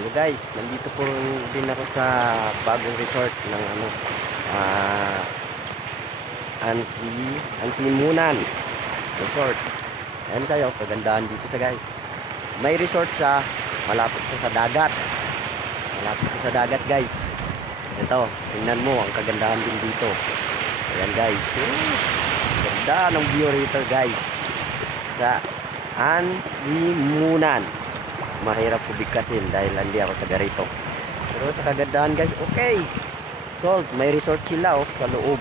Hello guys, nandito po din ako sa bagong resort ng Antimunan Resort. Ayan kayo, kagandahan dito sa guys. May resort siya, malapit siya sa dagat. Malapit siya sa dagat guys. Ito, tingnan mo ang kagandahan din dito. Ayan guys. Ganda ng view rito guys. Sa Antimunan. Mahirap ko bigkasin dahil hindi ako taga rito. Pero sa kagandahan guys, okay. So, may resort sila sa loob.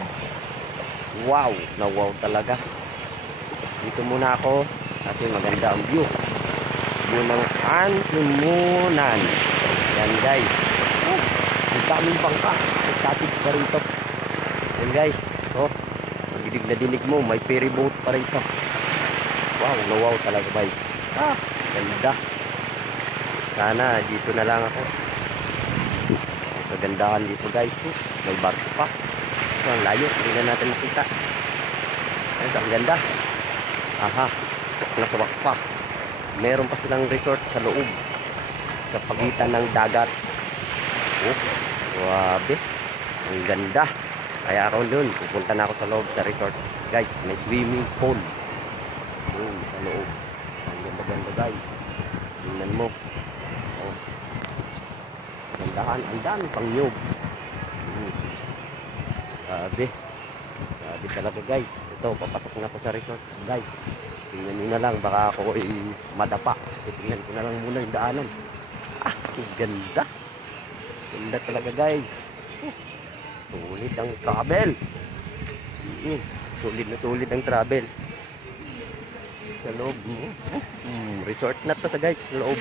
Wow, na wow talaga. Dito muna ako kasi maganda ang view. View ng Antimunan. Yan guys. Ang daming bangka. May cottage pa rito. Yan guys. So, magidig na dinig mo, may ferry boat pa rito. Wow, na wow talaga guys. Ganda. Sana dito na lang ako. Kagandahan dito guys. May barko pa. So ang layo, hindi na natin makita. Ayun, ang ganda. Aha, nasawak pa. Meron pa silang resort sa loob, sa pagitan ng dagat. Oh, grabe. Ang ganda. Kaya ako dun, pupunta na ako sa loob sa resort. Guys, may swimming pool. Sa loob. Ang ganda-ganda guys. Tingnan mo. Gandahan, ang dami pang nyug. Grabe talaga guys. Ito, papasok na ako sa resort guys. Tingnan nyo na lang, baka ako madapa. Tingnan ko na lang muna yung daanan. Ang ganda. Ganda talaga guys. Sulit ang travel. Sulit na sulit ang travel. Sa loob mo. Resort na to sa guys, sa loob.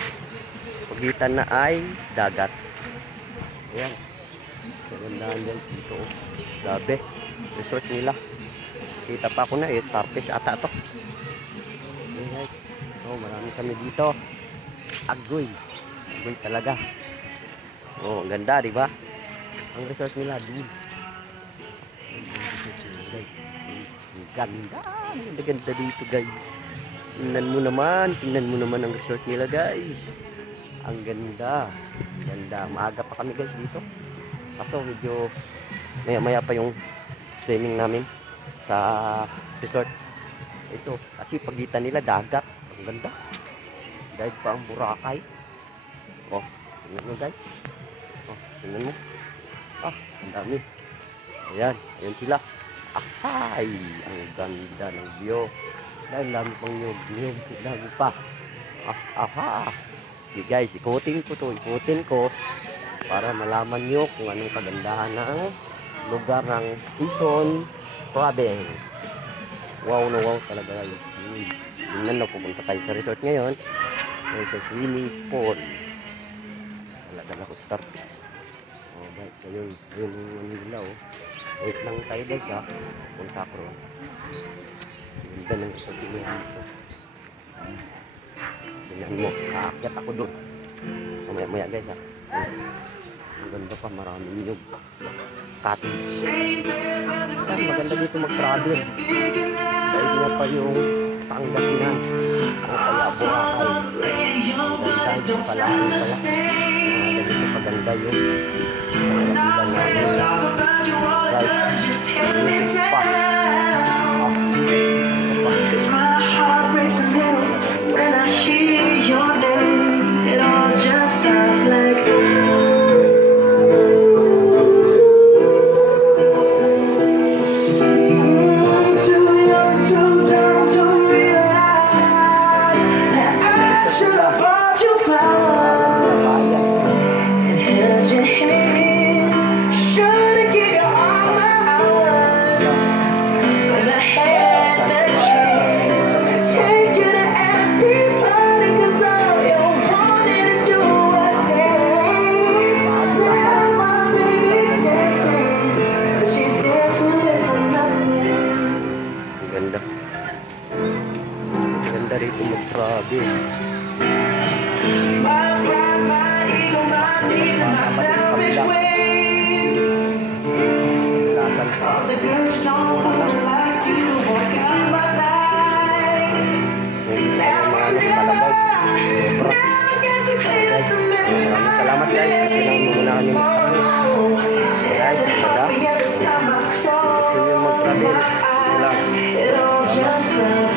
Pagitan na ay dagat. Ayan. Kagandahan guys dito. Grabe. Resort nila. Kita pa ako na starfish ata to. Ayan guys. So marami kami dito. Agoy. Agoy talaga. Oh, ang ganda diba? Ang resort nila dun. Ang ganda. Ang ganda dito guys. Tingnan mo naman ang resort nila guys. Ang ganda. Ganda. Maaga pa kami guys dito. Kaso medyo maya pa yung swimming namin sa resort. Ito. Kasi pagitan nila dagat. Ang ganda. Dahil pa ang Boracay. Oh. Tingnan mo guys. Oh. Tingnan mo. Ang dami. Ayan. Ayan sila. Ay. Ang ganda ng view. Dahil dami pang nyug. Dami pa. Okay guys, ikutin ko para malaman nyo kung anong kagandahan ng lugar ng Quezon Province. Wow na wow talaga guys. Tingnan na, pupunta tayo sa resort ngayon. May sa swimming pool. Talaga na ako starfish. Oh guys, ayun yung nila wait lang tayo guys punta ko. Ganda ng resort nila dito. Tingnan mo, aakyat ako doon. Maya guys ang ganda pa, maraming nyug. Cottage. Maganda dito mag-travel. Dahil nga pa yung Pangasinan o kaya Boracay. Dahil sa Palawan pala. Ganito paganda yung paganda namin. Guys, pa. When I hear your name, it all just sounds like too young, too dumb to realize that I should have bought you flowers and held your hand. Should've given you all my hours when I had the chance. Take you to everybody, 'cause all you wanted to do was dance. Now my baby's dancing, but she's dancing with another man. Ganda. Ganda rito mag-travel. My pride, my ego, my needs, my selfish ways. All the good strong women like you walk out my life. Now I realize, now I get to clean up the mess I Salamat guys. Kasi lang muna kami magtakbo. Guys, sada. Gusto nyo mag-travel. Ito lang. Salamat.